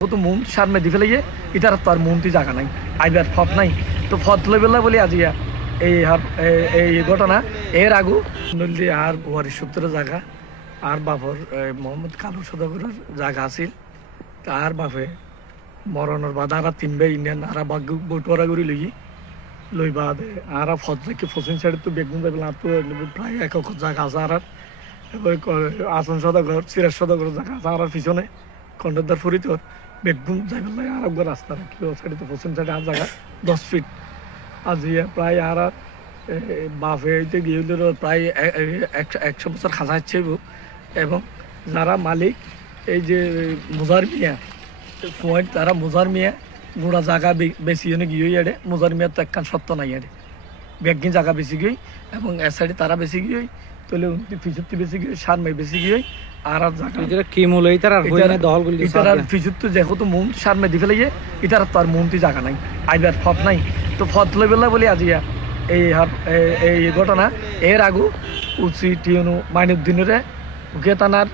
তো মন সামনে দি ফেলে ইটার তো আর মনটি জায়গা নাই আইবার ফত নাই তো ফত লই বেলা বলি আজিয়া এই ঘটনা এর আগু নদী আর বুহারি সূত্র জায়গা আর বাপর মোহাম্মদ কালু সদাগরের জায়গা আছিল আর বাপে মরণের বাদ আর তিনবে ইন্ডিয়ান আর বাঘ বটুয়ারা করে লই বাদে আর ফত থেকে ফসিন সাইড তো বেগুন যাবে তো প্রায় এক জায়গা আছে আর আসন সদাগর সিরাজ সদাগরের জায়গা আছে আর পিছনে কন্ট্রাক্টর ফরিদর বেগুন যাইবে আর একবার রাস্তা কি সাইডে তো পশ্চিম সাইডে আর জায়গা 10 ফিট আজি প্রায় আর বাফে গিয়ে প্রায় 100 বছর খাজা হচ্ছে এবং যারা মালিক এই যে মুজার মিয়া পয়েন্ট তারা মুজার মিয়া গোড়া জায়গা বেশি জনে গিয়ে আড়ে মুজার মিয়া তো একখান সত্য নাই আড়ে বেগিন জায়গা বেশি গিয়ে এবং এ সাইডে তারা বেশি গিয়ে তাহলে 65 বেশি গিয়ে 60 বেশি গিয়ে আর জায়গা কি মূল এইটার আর হইনা দহল গুলি এটার ফিজুত যেহেতু মন সামনে দি ফেলে এটার তো আর মনটি জায়গা নাই আইবার ফত নাই তো ফত লই বেলা বলি আজিয়া এই ঘটনা এর আগু উচি টিউনু মাইনুদ্দিনরে উকিয়া থানার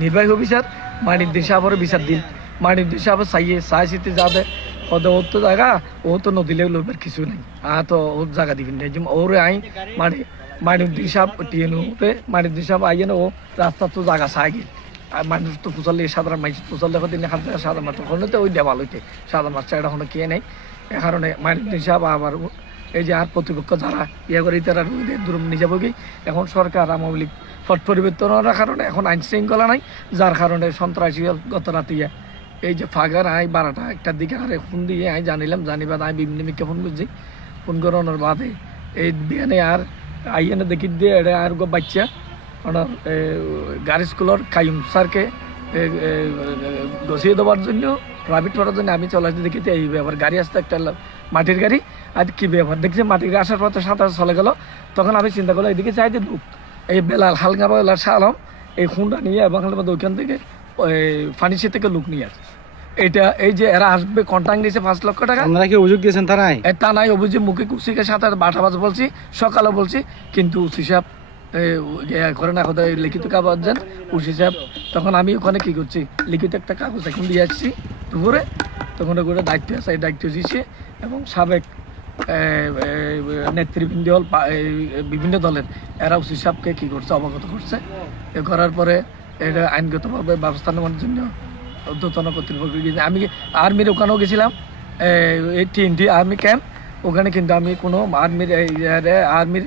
নির্বাহী অফিসার মাইনুদ্দিন সাহেবের বিচার দিল মাইনুদ্দিন সাহেব চাই চিতি যাবে ওদের ওর তো জায়গা ও তো নদীলে লইবার কিছু নাই তো ওর জায়গা দিবেন ওরে আই মাইনুদ্দিন সাহেব টিএনউতে মাইনুদ্দিন সাহেব আইয়ে ও রাস্তা তো জায়গা চাই গেল আর মানুষ তো পুচালে সাধারণ মানুষ পুচাল দেখো দিন এখান থেকে সাধারণ মাত্র হলে তো ওই দেওয়াল হইতে সাধারণ মাত্রা এটা হলো কে নেই এ কারণে মাইনুদ্দিন সাহেব আবার এই যে আর প্রতিপক্ষ যারা ইয়ে করে তারা দূর নিয়ে যাবো কি এখন সরকার আওয়ামী লীগ পট পরিবর্তনের কারণে এখন আইন শৃঙ্খলা নাই যার কারণে সন্ত্রাসী গত রাতে এই যে ফাগার আই 12টা একটার দিকে আরে ফোন দিয়ে আই জানিবাদ আই বিভিন্ন মিকে ফোন করছি ফোন করানোর বাদে এই বিয়ানে আর আইয়ানে দেখি দিয়ে এটা আর বাচ্চা ওনার গাড়ি স্কুলের কাইম স্যারকে গছিয়ে দেওয়ার জন্য প্রাইভেট করার জন্য আমি চলে আসতে দেখি এই ব্যাপার গাড়ি আসতে একটা মাটির গাড়ি আর কি ব্যাপার দেখছি মাটির গাড়ি আসার পর তো সাঁতার চলে গেল তখন আমি চিন্তা করলাম এদিকে চাইতে দুঃখ এই বেলাল হালকা বেলার শালম এই খুনটা নিয়ে এবং ওইখান থেকে ফার্নিচার থেকে লুক নিয়ে আসে এটা এই যে এরা আসবে কন্ট্রাক্ট দিয়েছে 5 লক্ষ টাকা আপনারা কি অভিযোগ দিয়েছেন তারাই তা নাই অভিযোগ মুখে কুসিকে সাথে 12টা বাজে বলছি সকালে বলছি কিন্তু উসি সাহেব করে না কোথায় লিখিত কাগজ দেন উসি সাহেব তখন আমি ওখানে কি করছি লিখিত একটা কাগজ এখন দিয়ে আসছি দুপুরে তখন ওগুলো দায়িত্ব আছে এই দায়িত্ব দিয়েছে এবং সাবেক নেতৃবৃন্দ বিভিন্ন দলের এরা উসি সাহেবকে কি করছে অবগত করছে করার পরে এটা আইনগতভাবে ব্যবস্থা নেওয়ার জন্য ঊর্ধ্বতন কর্তৃপক্ষ আমি আর্মির ওখানেও গেছিলাম এই TNT আর্মি ক্যাম্প ওখানে কিন্তু আমি কোনো আর্মির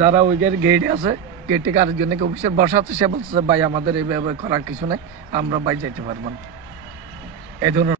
যারা ওই গেটে আছে গেট থেকে আরেকজনকে অফিসের বসাচ্ছে সে বলছে ভাই আমাদের এই করার কিছু নাই আমরা ভাই যাইতে পারবো না এই ধরনের